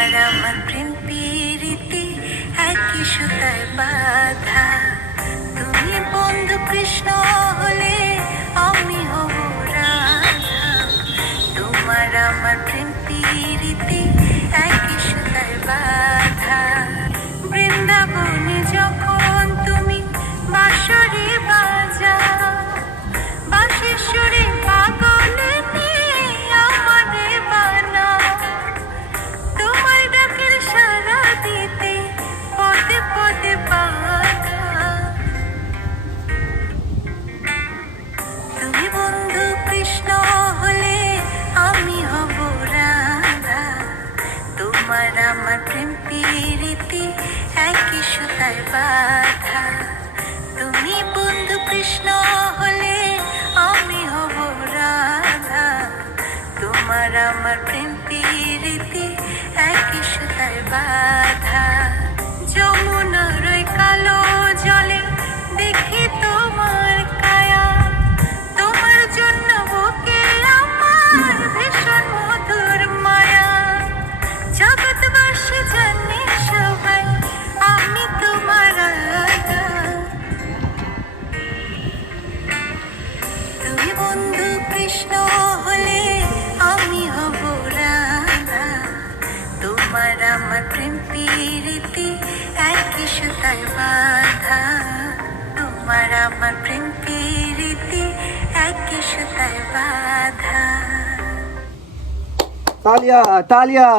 তোমার আমার প্রেম প্রীতি একই সুতায় বাঁধা। তুমি বন্ধু কৃষ্ণ হলে আমি হব রাধা। তোমার আমার প্রেম প্রীতি একই সুতায় বাঁধা। বৃন্দাবনে যখন তুমি বাঁশরি বাজাও, বাঁশির পাগলে নিয়ে আমারে বানাও। তোমার ডাকের সাড়া দিতে পদে পদে বাধা। তুমি বন্ধু কৃষ্ণ হলে আমি হব রাধা। তোমার আমার প্রেম প্রীতি একই সুতায় বাঁধা। তুমি বন্ধু কৃষ্ণ হলে আমি হব রাধা। তোমার আমার প্রেম প্রীতি একই সুতায় বাঁধা। যমুনার ওই কালো জলে দেখি তোমার কায়া। তোমার জন্য বুকে আমার ভীষণ মধুর মায়া। জগৎবাসী জানে সবাই আমি তোমার আগা। তুমি বন্ধু কৃষ্ণ হলে আমি হব রাধা। তোমার আমার প্রেম প্রীতি একই সুতায় বাঁধা। তোমার আমার প্রেম প্রীতি একই সুতায় বাঁধা। তালিয়া তালিয়া।